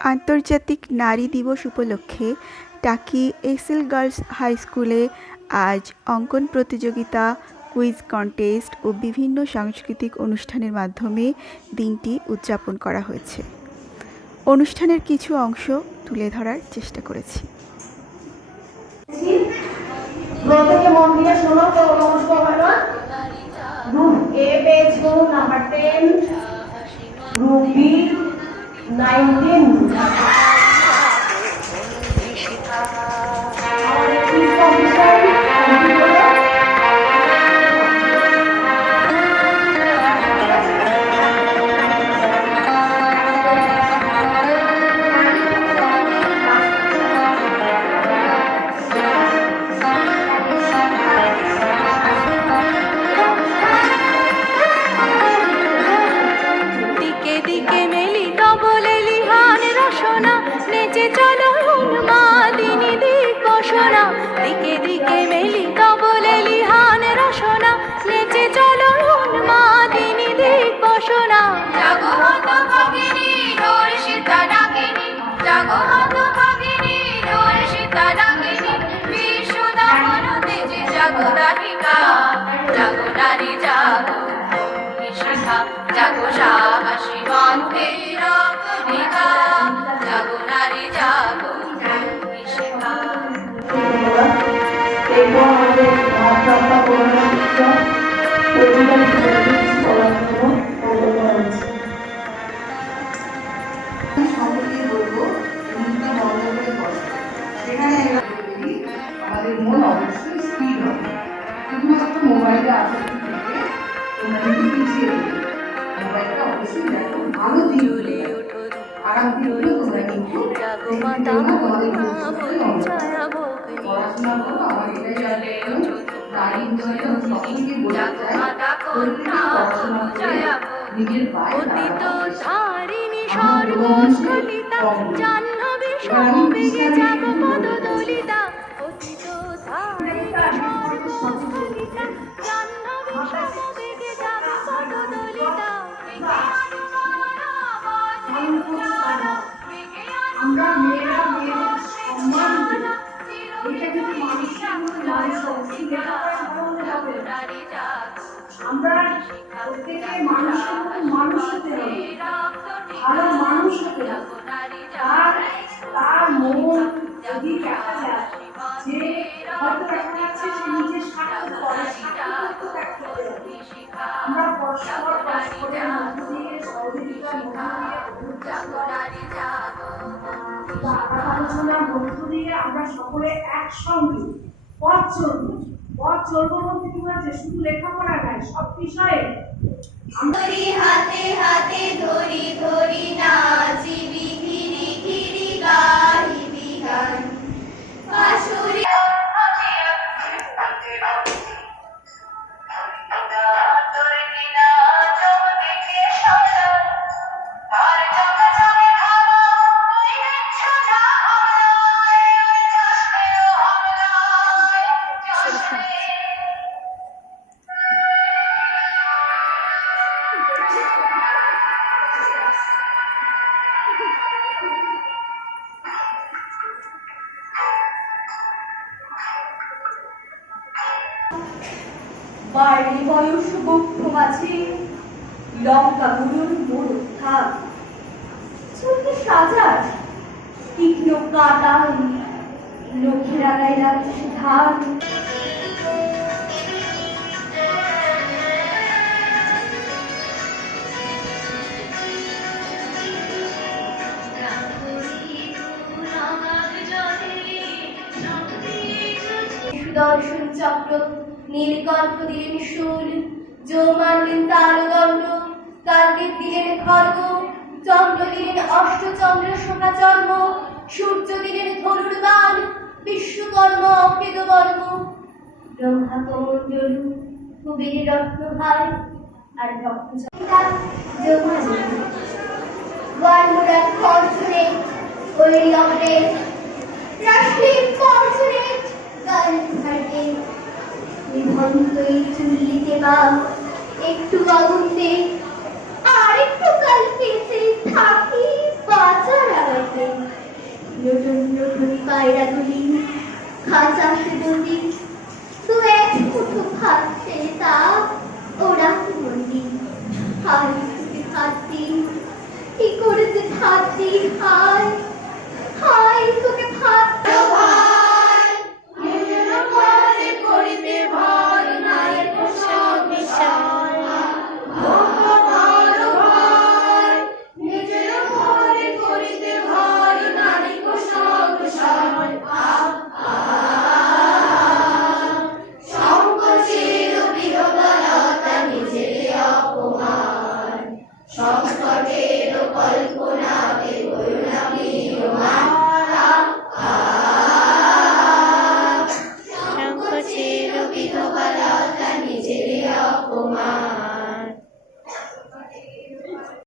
আন্তর্জাতিক নারী দিবস উপলক্ষে টাকি এসএল গার্লস হাই স্কুলে আজ অঙ্কন প্রতিযোগিতা, কুইজ কন্টেস্ট ও বিভিন্ন সাংস্কৃতিক অনুষ্ঠানের মাধ্যমে দিনটি উদযাপন করা হয়েছে। অনুষ্ঠানের কিছু অংশ তুলে ধরার চেষ্টা করেছি। জাগো সাহসী বন্ধের অগ্নিকা, জাগো নারী জাগো শিখা। আমাদের মন অবশ্যই স্থির হবে। শুধুমাত্র মোবাইলে আসক্তি থেকে তোমরা কিন্তু পিছিয়ে দেবে। মোবাইলটা অবশ্যই দেখো, ভালো দিক খারাপ দিকগুলো তোমরা কিন্তু তোমাদের ভবিষ্যতে পড়াশোনা করো। আমার এটাই দারিদ্র্য সকলকে বোঝা যায়, পড়াশোনা করে নিজের পায়ে আমরা মেয়েরা মেয়েদের সম্মান দিই। এটা কিন্তু আমরা প্রত্যেকে মানুষের মতো মানুষ হতে হবে, ভালো মানুষ হতে হবে। তার মন যদি দেখা যায় যে হয়তো দেখা যাচ্ছে সে নিজের স্বার্থ করে, আমরা পরস্পরের মধ্য দিয়ে সহযোগিতার আলোচনার মধ্য দিয়ে আমরা সকলে একসঙ্গে পথ চলবো। পথ চলবো বলতে কি বলছে, শুধু লেখাপড়া নয়, সব বিষয়ে হাতে হাতে ধরি ধরি নাচি বিধিরি ধীরি গাহি বিগান বাঁশুরি। বাড়ি বয়স বক্ষ মাঝে লঙ্কা গুরুর মোড় থাক চলতে সাজার তীক্ষ্ণ কাটান লক্ষ্মীর আগায় রাখছে ধান। সুদর্শন চক্র নীলকণ্ঠ দিলেন শূল, যৌমান দিন তালদণ্ড, কার্তিক দিলেন খড়গ, চন্দ্র দিলেন অষ্টচন্দ্র শোকাচর্ম, সূর্য দিলেন ধনুর্বাণ, বিশ্বকর্ম অকৃতবর্ম, ব্রহ্মা কমণ্ডলু, কুবের রত্নহার আর One would consonant, only of it, roughly consonant, gun-hunting. নিভন্তই চুল্লিতে বা একটু আগুন দে, আর একটু কালকেতে থাকি বাজার আগাইতে। পায়রাগুলি খাঁচাতে বন্দি, দু এক মুঠো ভাত ছেড়ে তা ওরা বন্দি। হায় তোকে ভাত দিই, কি করে যে ভাত দিই, হায় হায় তোকে ভাত দাও ভাই, নিজের ঘরে করিতে ভয় নাই পোষক বিষয়। নিজের ঘরে করিতে ভয় নারী পোষক বিষয়। সংকোচের বিহবলতা নিজের অপমান, সংকটের কল্পনাতে করুণা প্রিয়মান।